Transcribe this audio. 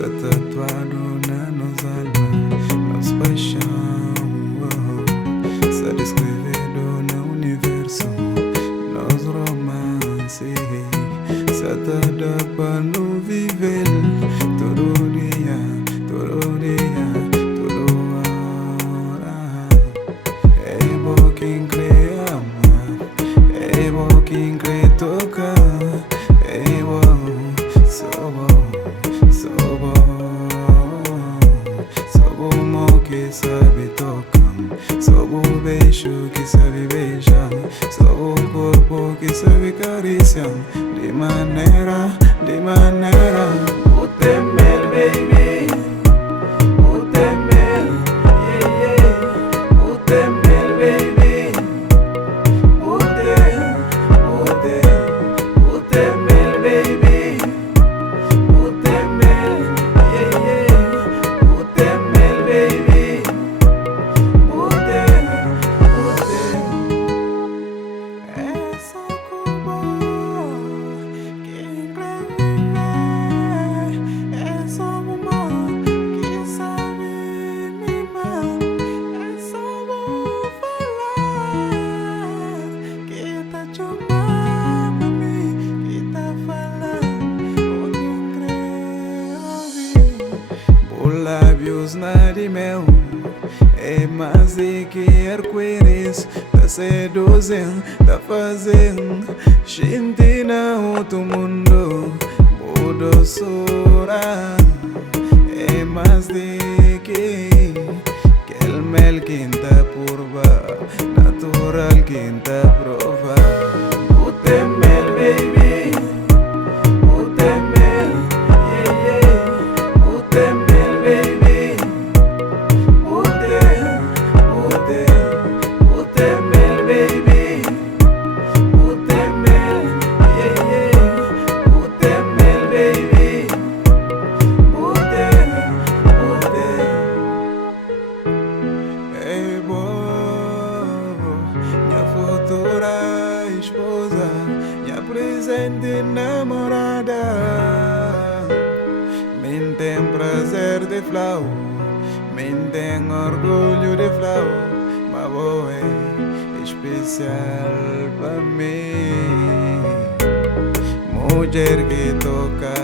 se tatuado na nos almas, nos paixão, se descrevido no universo, nos romance, se te dá para não viver todo dia, todo dia, toda hora. É bom quem crê amar, é bom quem crê tocar, é bom, sou bom. Sou bom que sabe tocar, sou bom beijo que sabe beijar, sou bom corpo que sabe cariciar, de maneira, o temel baby, o temel, yeah, yeah, o temel baby, o temel baby. Lábios na de mel, é mais de que arco-íris, tá seduzindo, tá fazendo gente na outro mundo, boa doçura, é mais de que aquele mel que tá por baixo, natural que tá prova, o temel baby, o temel, yeah, yeah, o temel. Esposa, minha presente namorada, me tem prazer de flow, me tem orgulho de flow, mas boa é especial para mim, mulher que toca